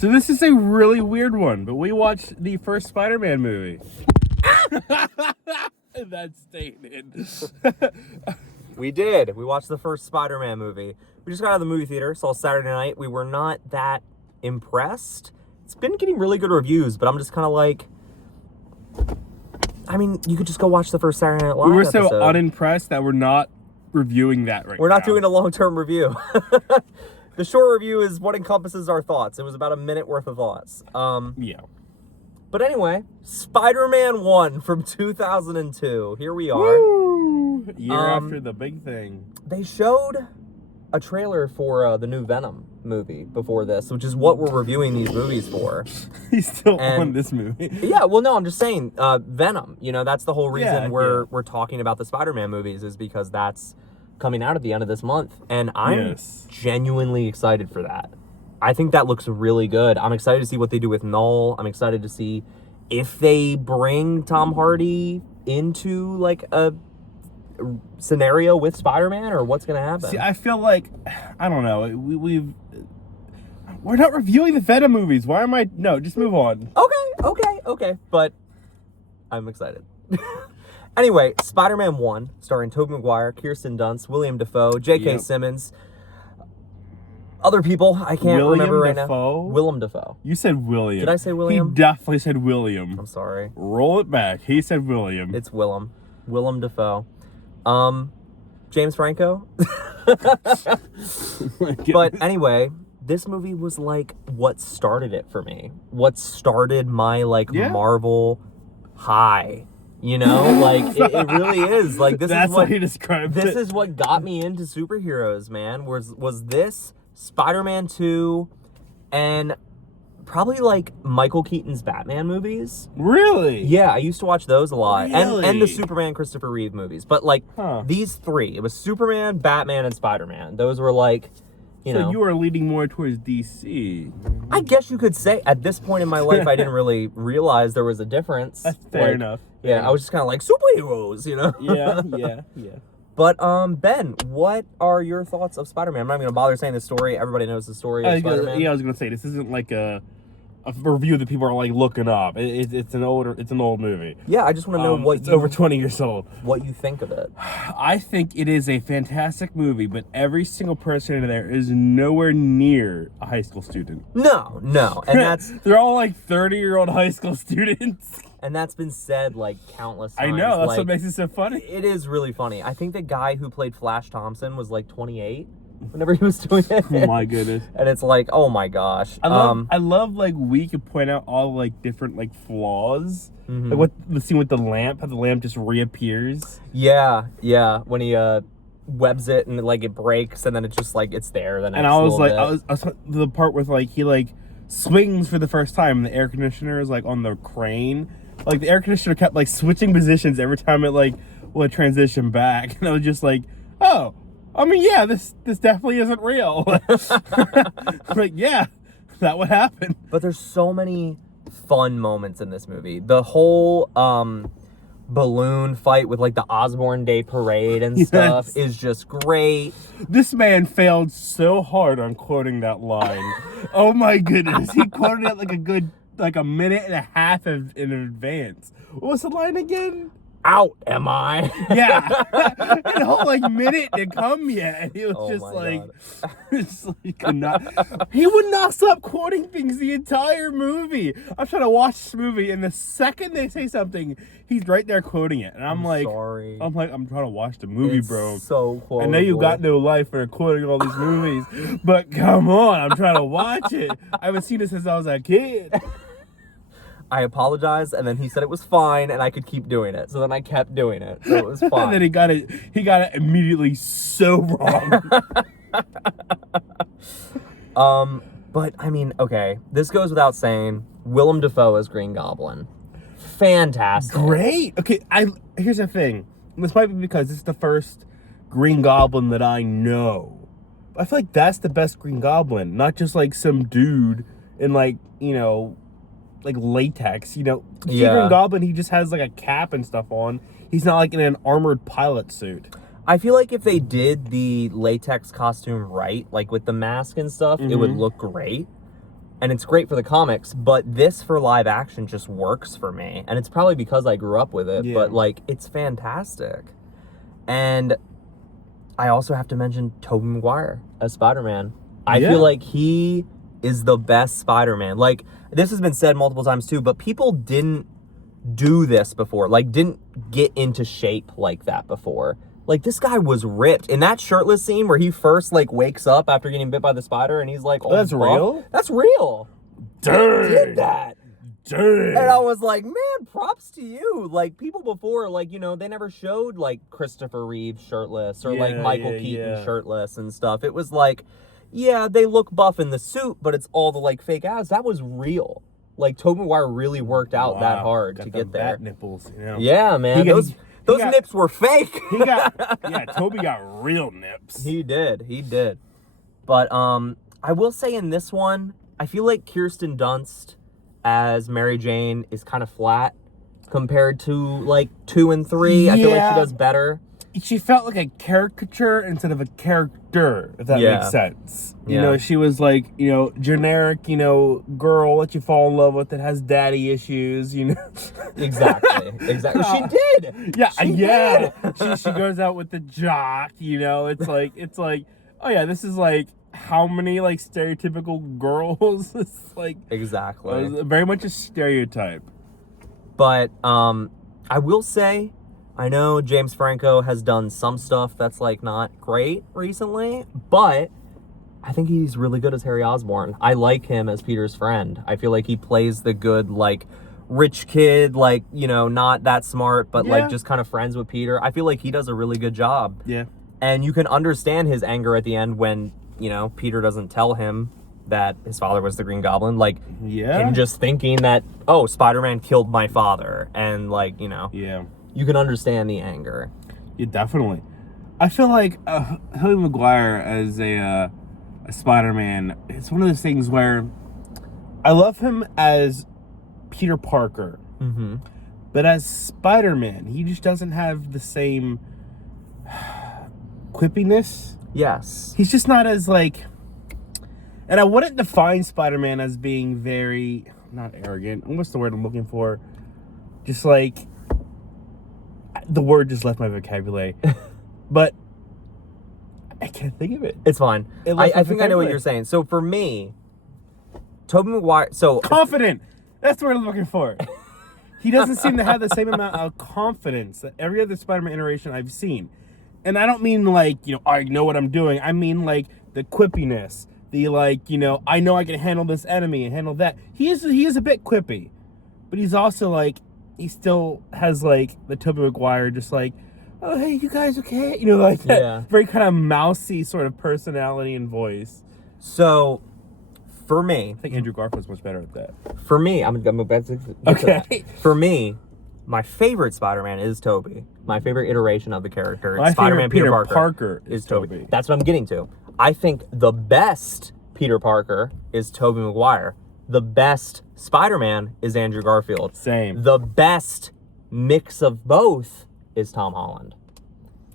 So this is a really weird one, but we watched the first Spider-Man movie. That's stated. We did. We watched the first Spider-Man movie. We just got out of the movie theater, saw Saturday night. We were not that impressed. It's been getting really good reviews, but I'm just kind of like... I mean, you could just go watch the first Saturday Night Live We were episode. so unimpressed that we're not reviewing that right now. We're not doing a long-term review. The short review is what encompasses our thoughts. It was about a minute worth of thoughts. Yeah. But anyway, Spider-Man 1 from 2002. Here we are. Woo! Year after the big thing. They showed a trailer for the new Venom movie before this, which is what we're reviewing these movies for. He's still on this movie. Yeah, well, no, I'm just saying, Venom. You know, that's the whole reason we're talking about the Spider-Man movies, is because that's coming out at the end of this month. And I'm genuinely excited for that. I think that looks really good. I'm excited to see what they do with Null. I'm excited to see if they bring Tom Hardy into, like, a scenario with Spider-Man, or what's going to happen. See, I feel like, I don't know, we're not reviewing the Venom movies. Why am I? No, just move on. Okay. But I'm excited. Anyway, Spider-Man 1, starring Tobey Maguire, Kirsten Dunst, William Dafoe, J.K. Simmons, other people I can't remember right now. Willem Dafoe. You said William. Did I say William? He definitely said William. I'm sorry. Roll it back. He said William. It's Willem. Willem Dafoe. James Franco. But anyway, this movie was like what started it for me. What started my Marvel high. You know, like it really is. Like That's how he described it. This is what got me into superheroes, man. Was this Spider-Man 2 and probably like Michael Keaton's Batman movies. Really? Yeah, I used to watch those a lot. Really? And the Superman Christopher Reeve movies. But like these three, it was Superman, Batman, and Spider-Man. Those were like, you know. So you are leaning more towards DC. I guess you could say at this point in my life I didn't really realize there was a difference. That's fair enough. Yeah, I was just kind of like superheroes, you know. Yeah. But Ben, what are your thoughts of Spider-Man? I'm not even gonna bother saying the story. Everybody knows the story of Spider-Man. Yeah, I was gonna say this isn't like a review that people are like looking up. It's an old movie. Yeah, I just want to know what it's over 20 years old. What you think of it? I think it is a fantastic movie, but every single person in there is nowhere near a high school student. No, and they're all like 30-year-old high school students. And that's been said like countless times. I know, that's what makes it so funny. It is really funny. I think the guy who played Flash Thompson was like 28 whenever he was doing it. Oh my goodness. And it's like, oh my gosh. I love like we could point out all like different like flaws. Like what the scene with the lamp, how the lamp just reappears. Yeah. When he webs it and like it breaks and then it just like it's there. Then and I was the part with like he like swings for the first time and the air conditioner is like on the crane. Like the air conditioner kept like switching positions every time it like would transition back, and I was just like, oh, I mean, yeah, this definitely isn't real. Like, yeah, that would happen. But there's so many fun moments in this movie. The whole balloon fight with like the Osborne Day parade and stuff is just great. This man failed so hard on quoting that line. Oh my goodness, he quoted it like a minute and a half in advance. What was the line again? Out am I? Yeah. And the whole like minute didn't come yet. And he was he would not stop quoting things the entire movie. I'm trying to watch this movie, and the second they say something, he's right there quoting it. And I'm like, sorry. I'm trying to watch the movie, bro. So quotable. I know you got no life for quoting all these movies, but come on, I'm trying to watch it. I haven't seen it since I was a kid. I apologized, and then he said it was fine, and I could keep doing it. So then I kept doing it, so it was fine. And then he got it immediately so wrong. But I mean, okay, this goes without saying. Willem Dafoe as Green Goblin, fantastic, great. Okay, here's the thing. This might be because this is the first Green Goblin that I know. I feel like that's the best Green Goblin, not just like some dude in like, you know, like latex, you know. Green Goblin, he just has like a cap and stuff on. He's not like in an armored pilot suit. I feel like if they did the latex costume right, like with the mask and stuff, it would look great. and it's great for the comics, but this for live action just works for me. And it's probably because I grew up with it, but like, it's fantastic. And I also have to mention Tobey Maguire as Spider-Man. I feel like he is the best Spider-Man. Like, this has been said multiple times too, but people didn't do this before. Like, didn't get into shape like that before. Like, this guy was ripped. In that shirtless scene where he first, like, wakes up after getting bit by the spider and he's like, oh, that's real? That's real. Dang. He did that. Dang. And I was like, man, props to you. Like, people before, like, you know, they never showed, like, Christopher Reeve shirtless or, like, Michael Keaton shirtless and stuff. It was like, yeah, they look buff in the suit, but it's all the, like, fake abs. That was real. Like, Tobey Maguire really worked out that hard to get there. Bat nipples, you know? Yeah, man. Those nips were fake. Tobey got real nips. He did. But I will say in this one, I feel like Kirsten Dunst as Mary Jane is kind of flat compared to like 2 and 3. I feel like she does better. She felt like a caricature instead of a character, if that makes sense. You know, she was like, you know, generic, you know, girl that you fall in love with that has daddy issues, you know. Exactly. She did. She goes out with the jock, you know. It's like, oh yeah, this is like how many like stereotypical girls? It's like exactly very much a stereotype. But I will say, I know James Franco has done some stuff that's like not great recently, but I think he's really good as Harry Osborn. I like him as Peter's friend. I feel like he plays the good, like, rich kid, like, you know, not that smart, but like just kind of friends with Peter. I feel like he does a really good job. Yeah. And you can understand his anger at the end when, you know, Peter doesn't tell him that his father was the Green Goblin. Like, him just thinking that, oh, Spider-Man killed my father. And, like, you know. Yeah. You can understand the anger. Yeah, definitely. I feel like Tobey Maguire as a Spider-Man, it's one of those things where I love him as Peter Parker. Mm-hmm. But as Spider-Man, he just doesn't have the same quippiness. Yes. He's just not as, like... And I wouldn't define Spider-Man as being very... Not arrogant. What's the word I'm looking for? Just, like... The word just left my vocabulary. But I can't think of it. It's fine. I think I know what you're saying. So for me, Tobey Maguire... Confident! That's the word I'm looking for. He doesn't seem to have the same amount of confidence that every other Spider-Man iteration I've seen. And I don't mean like, you know, I know what I'm doing. I mean like the quippiness. The like, you know I can handle this enemy and handle that. He is a bit quippy. But he's also like... He still has, like, the Tobey Maguire just like, oh, hey, you guys okay? You know, like that very kind of mousy sort of personality and voice. So, for me... I think Andrew Garfield's much better at that. For me, I'm about to get to that. For me, my favorite Spider-Man is Tobey. My favorite iteration of the character, Spider-Man Peter Parker is Tobey. That's what I'm getting to. I think the best Peter Parker is Tobey Maguire. The best Spider-Man is Andrew Garfield. Same. The best mix of both is Tom Holland.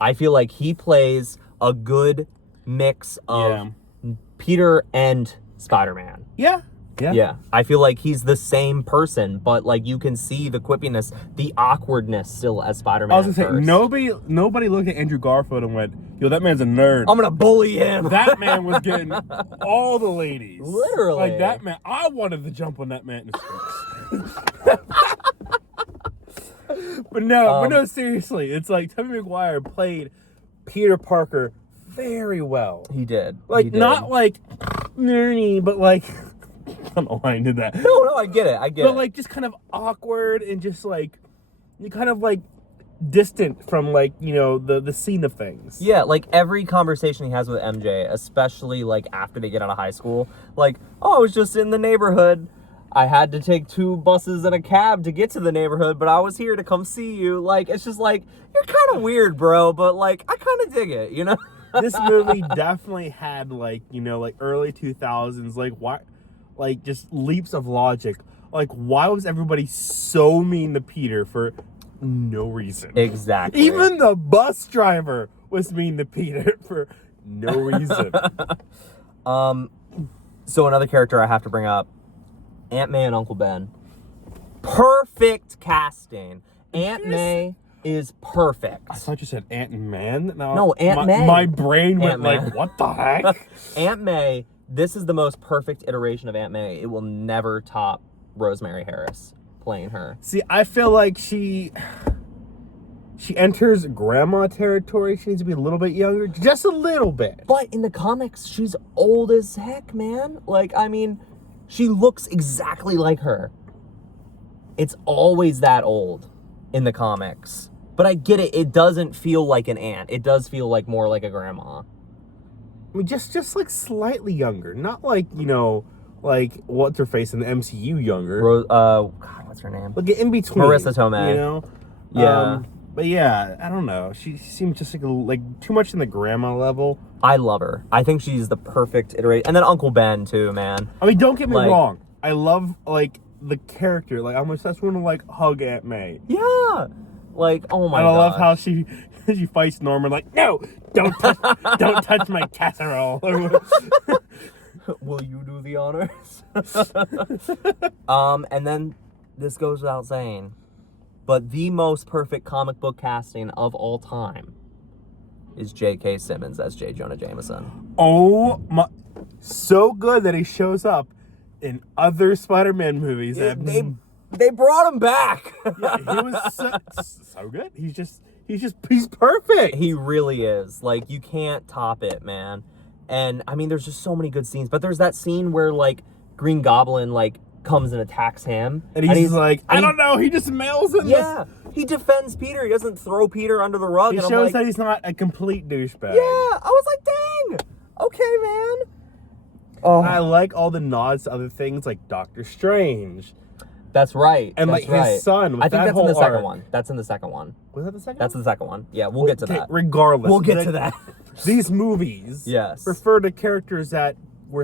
I feel like he plays a good mix of Peter and Spider-Man. Yeah. I feel like he's the same person, but like you can see the quippiness, the awkwardness still as Spider-Man. I was gonna say, nobody looked at Andrew Garfield and went, yo, that man's a nerd. I'm gonna bully him. That man was getting all the ladies. Literally. Like that man, I wanted to jump on that man in the streets. But no, seriously, it's like Tobey Maguire played Peter Parker very well. He did. Like, not like nerdy, but like... I don't know why I did that. No, I get it. But like just kind of awkward and just like you kind of like distant from like, you know, the scene of things. Yeah, like every conversation he has with MJ, especially like after they get out of high school, like, oh, I was just in the neighborhood. I had to take 2 buses and a cab to get to the neighborhood, but I was here to come see you. Like, it's just like, you're kind of weird, bro, but like, I kind of dig it, you know? This movie definitely had like, you know, like early 2000s, like why, like just leaps of logic. Like, why was everybody so mean to Peter for no reason? Exactly. Even the bus driver was mean to Peter for no reason. So another character I have to bring up, Aunt May and Uncle Ben. Perfect casting. Aunt May is perfect. I thought you said Aunt and Man. No, Aunt May. My brain went Aunt-Man. like, what the heck? Aunt May, this is the most perfect iteration of Aunt May. It will never top Rosemary Harris playing her. See, I feel like she enters grandma territory. She needs to be a little bit younger. Just a little bit. But in the comics, she's old as heck, man. Like, I mean, she looks exactly like her. It's always that old in the comics. But I get it. It doesn't feel like an aunt. It does feel like more like a grandma. I mean, just like slightly younger. Not like, like what's her face in the MCU younger. God, what's her name? Like in between. Marissa Tomei. Yeah. But yeah, I don't know. She seems just like too much in the grandma level. I love her. I think she's the perfect iteration. And then Uncle Ben too, man. I mean, don't get me wrong. I love like the character. Like, I'm obsessed with like hug Aunt May. Yeah. Like, oh my god. And I love how she fights Norman like, no, don't touch my casserole. Will you do the honors? And then this goes without saying, but the most perfect comic book casting of all time is J.K. Simmons as J. Jonah Jameson. Oh my, so good that he shows up in other Spider-Man movies. They brought him back. Yeah, he was so good. He's perfect. He really is. Like, you can't top it, man. And I mean, there's just so many good scenes. But there's that scene where like Green Goblin like comes and attacks him, and he's like, I don't know. He just mails him. Yeah, he defends Peter. He doesn't throw Peter under the rug. He shows that he's not a complete douchebag. Yeah, I was like, dang. Okay, man. Oh, I like all the nods to other things like Doctor Strange. That's right. And that's like his son. With I think that that's in the whole second arc. one. That's in the second one. Was that the second? That's the second one. Yeah, we'll get to that. Regardless, we'll get to that. These movies, yes, refer to characters that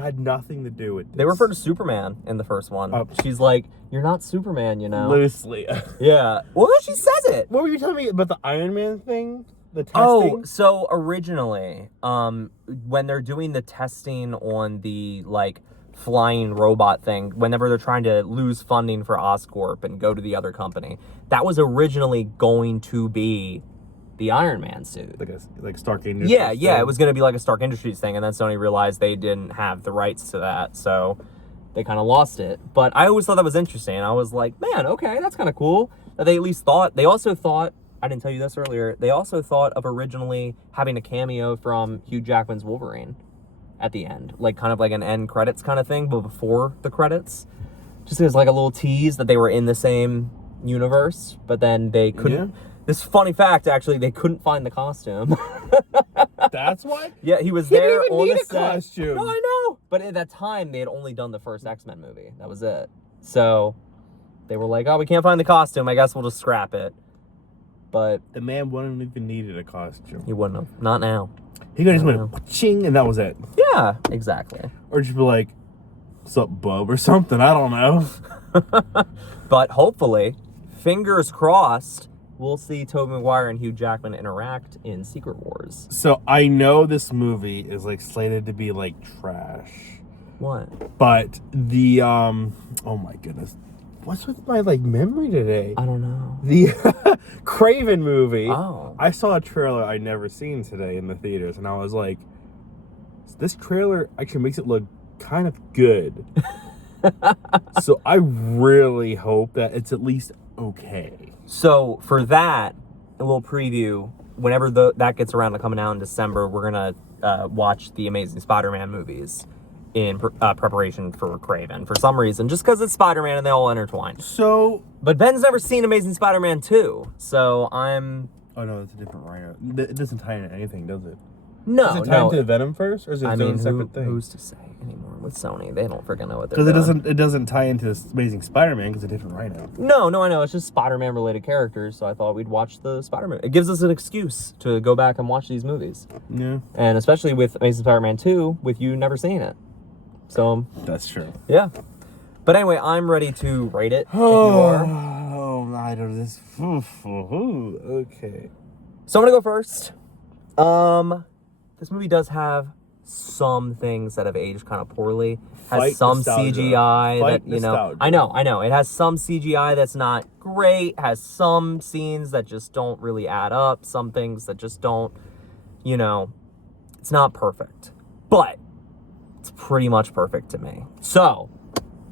had nothing to do with this. They refer to Superman in the first one. She's like, "You're not Superman, you know." Loosely. Yeah. Well, she says it. What were you telling me about the Iron Man thing? The testing? Oh, so originally, when they're doing the testing on the like flying robot thing, whenever they're trying to lose funding for Oscorp and go to the other company, that was originally going to be the Iron Man suit. Like Stark Industries. Yeah, it was going to be like a Stark Industries thing, and then Sony realized they didn't have the rights to that, so they kind of lost it. But I always thought that was interesting. I was like, man, okay, that's kind of cool that they at least thought. They also thought, I didn't tell you this earlier, they also thought of originally having a cameo from Hugh Jackman's Wolverine at the end, like kind of like an end credits kind of thing, but before the credits, just as like a little tease that they were in the same universe, but then they couldn't. Yeah. This funny fact, actually, they couldn't find the costume. That's why? Yeah, he was there didn't even on need the a set. Costume. No, I know. But at that time, they had only done the first X-Men movie. That was it. So they were like, oh, we can't find the costume. I guess we'll just scrap it. But the man wouldn't even needed a costume. He wouldn't have. Not now. He could have just went ching and that was it. Yeah, exactly. Or just be like, what's up, bub, or something. I don't know. But hopefully, fingers crossed, we'll see Tobey Maguire and Hugh Jackman interact in Secret Wars. So I know this movie is like slated to be like trash. What? But the oh my goodness. What's with my like memory today? I don't know. The Craven movie. Oh. I saw a trailer I'd never seen today in the theaters, and I was like, this trailer actually makes it look kind of good. So I really hope that it's at least okay. So for that, a little preview, whenever that gets around to coming out in December, we're going to watch the Amazing Spider-Man movies in preparation for Craven. For some reason, just because it's Spider-Man and they all intertwine. So... But Ben's never seen Amazing Spider-Man 2, so I'm... Oh no, that's a different rhino. It doesn't tie into anything, does it? No, Does it tie into Venom first, or is it its own separate thing? Who's to say anymore with Sony? They don't freaking know what they're doing. Because it doesn't tie into this Amazing Spider-Man because it's a different rhino. No, I know. It's just Spider-Man related characters, so I thought we'd watch the Spider-Man. It gives us an excuse to go back and watch these movies. Yeah. And especially with Amazing Spider-Man 2, with you never seeing it. So... That's true. Yeah. But anyway, I'm ready to rate it, if you are. are. I don't know this. Okay. So I'm going to go first. This movie does have some things that have aged kind of poorly. Fight Has some nostalgia. CGI Fight that, you know, nostalgia. I know. It has some CGI that's not great, has some scenes that just don't really add up, some things that just don't, you know, it's not perfect. But it's pretty much perfect to me. So,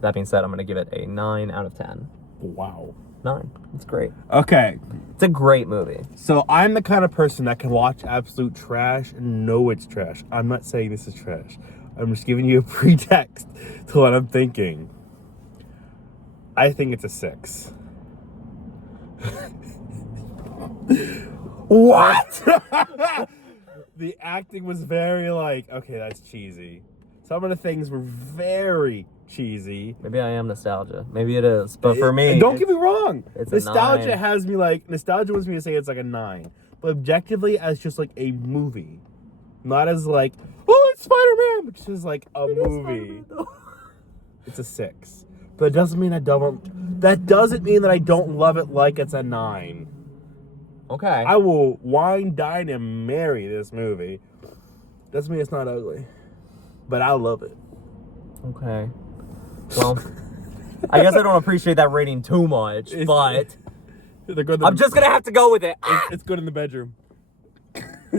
that being said, I'm going to give it a 9 out of 10. Wow. 9. It's great. Okay. It's a great movie. So I'm the kind of person that can watch absolute trash and know it's trash. I'm not saying this is trash. I'm just giving you a pretext to what I'm thinking. I think it's a 6. What? The acting was very like, okay, that's cheesy. Some of the things were very cheesy. Maybe I am nostalgia. Maybe it is. But for me... Don't get me wrong. It's nostalgia a 9. has me like... Nostalgia wants me to say it's like a 9. But objectively, as just like a movie. Not as like, oh, it's Spider-Man! Which is like a movie. It's a 6. But it doesn't mean I don't... That doesn't mean that I don't love it like it's a 9. Okay. I will wine, dine, and marry this movie. Doesn't mean it's not ugly. But I love it. Okay. Well, I guess I don't appreciate that rating too much, but I'm just going to have to go with it. It's good in the bedroom.